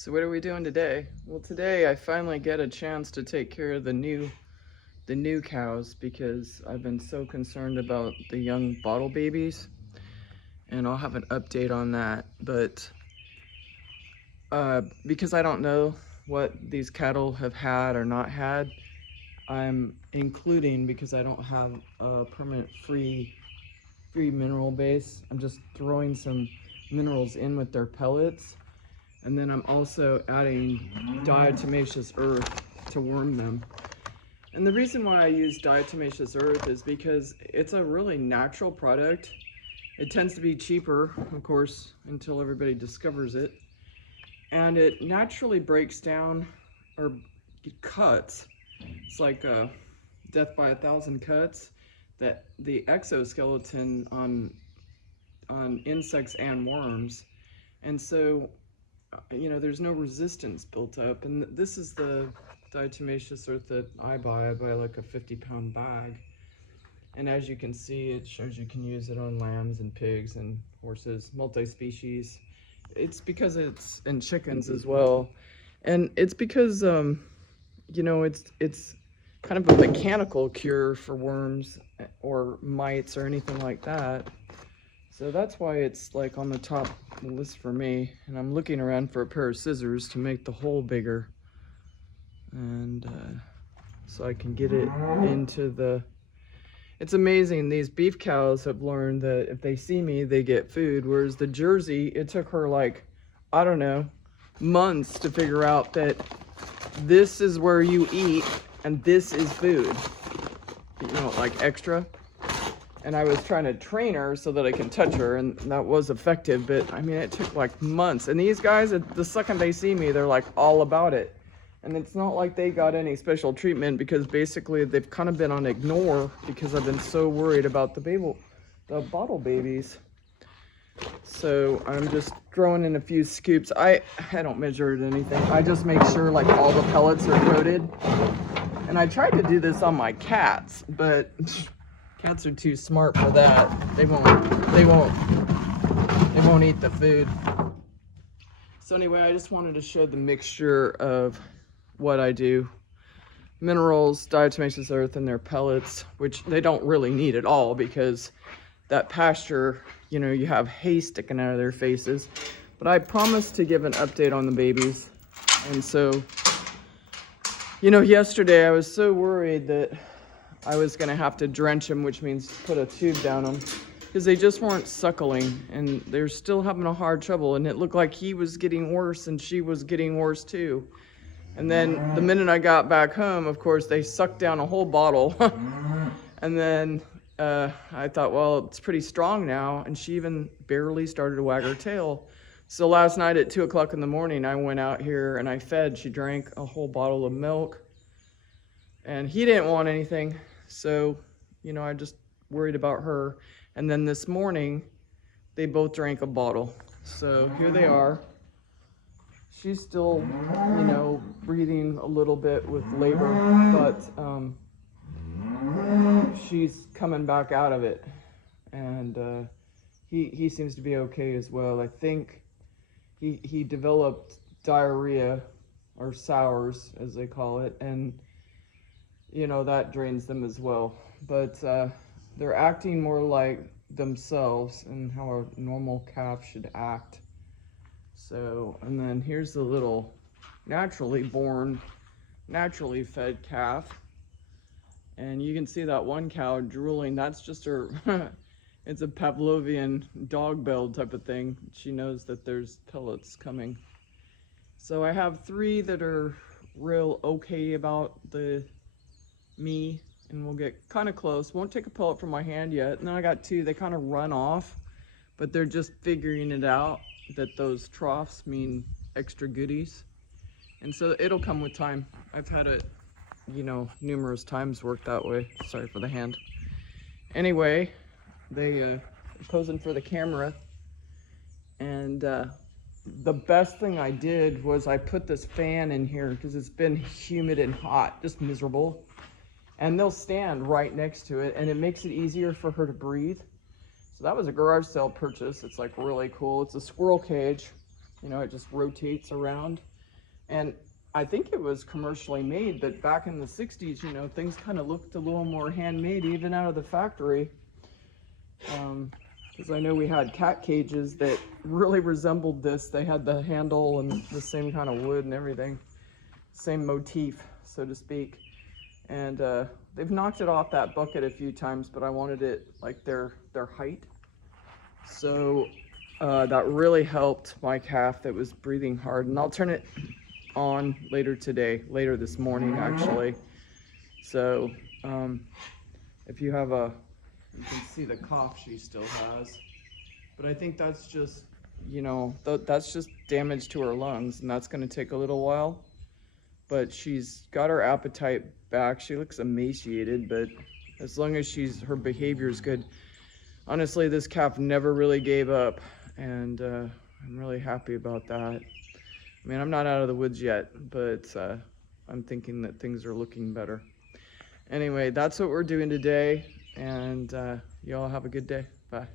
So what are we doing today? Well, today I finally get a chance to take care of the new cows because I've been so concerned about the young bottle babies, and I'll have an update on that. But because I don't know what these cattle have had or not had, I'm including, because I don't have a permanent free mineral base, I'm just throwing some minerals in with their pellets. And then I'm also adding diatomaceous earth to worm them. And the reason why I use diatomaceous earth is because it's a really natural product. It tends to be cheaper, of course, until everybody discovers it. And it naturally breaks down or cuts. It's like death by 1,000 cuts, that the exoskeleton on insects and worms. And so there's no resistance built up. And this is the diatomaceous earth that I buy. I buy like a 50-pound bag. And as you can see, it shows you can use it on lambs and pigs and horses, multi-species. It's because it's in chickens as well. And it's because, it's kind of a mechanical cure for worms or mites or anything like that. So that's why it's like on the top of the list for me. And I'm looking around for a pair of scissors to make the hole bigger. And so I can get it into the... It's amazing, these beef cows have learned that if they see me, they get food. Whereas the Jersey, it took her like, I don't know, months to figure out that this is where you eat and this is food. Like extra. And I was trying to train her so that I can touch her, and that was effective, but I mean, it took like months. And these guys, the second they see me, they're like all about it. And it's not like they got any special treatment, because basically they've kind of been on ignore because I've been so worried about the bottle babies. So I'm just throwing in a few scoops. I don't measure it anything. I just make sure like all the pellets are coated. And I tried to do this on my cats, but cats are too smart for that. They won't eat the food. So anyway, I just wanted to show the mixture of what I do. Minerals, diatomaceous earth, and their pellets, which they don't really need at all, because that pasture, you have hay sticking out of their faces. But I promised to give an update on the babies. And so, yesterday I was so worried that I was going to have to drench them, which means put a tube down them, because they just weren't suckling, and they're still having a hard trouble. And it looked like he was getting worse and she was getting worse too. And then the minute I got back home, of course, they sucked down a whole bottle. And then I thought, well, it's pretty strong now. And she even barely started to wag her tail. So last night at 2 o'clock in the morning, I went out here and I fed. She drank a whole bottle of milk. And he didn't want anything. So, I just worried about her. And then this morning, they both drank a bottle. So here they are. She's still, breathing a little bit with labor, but she's coming back out of it. And he seems to be okay as well. I think he developed diarrhea, or sours, as they call it, and that drains them as well. But they're acting more like themselves and how a normal calf should act. So, and then here's the little naturally born, naturally fed calf. And you can see that one cow drooling. That's just her, it's a Pavlovian dog bell type of thing. She knows that there's pellets coming. So I have 3 that are real okay about me, and we'll get kind of close. Won't take a pellet from my hand yet. And then I got 2, they kind of run off, but they're just figuring it out, that those troughs mean extra goodies. And so it'll come with time. I've had it, numerous times work that way. Sorry for the hand. Anyway, they are posing for the camera. And the best thing I did was I put this fan in here, because it's been humid and hot, just miserable. And they'll stand right next to it, and it makes it easier for her to breathe. So that was a garage sale purchase. It's like really cool. It's a squirrel cage. You know, it just rotates around. And I think it was commercially made, but back in the 60s, you know, things kind of looked a little more handmade, even out of the factory. Because I know we had cat cages that really resembled this. They had the handle and the same kind of wood and everything. Same motif, so to speak. And they've knocked it off that bucket a few times, but I wanted it like their height. So that really helped my calf that was breathing hard. And I'll turn it on later today, later this morning actually. So if you have you can see the cough she still has. But I think that's just, you know, that's just damage to her lungs, and that's going to take a little while. But she's got her appetite back. She looks emaciated, but as long as her behavior is good. Honestly, this calf never really gave up, and I'm really happy about that. I mean, I'm not out of the woods yet, but I'm thinking that things are looking better. Anyway, that's what we're doing today, and you all have a good day. Bye.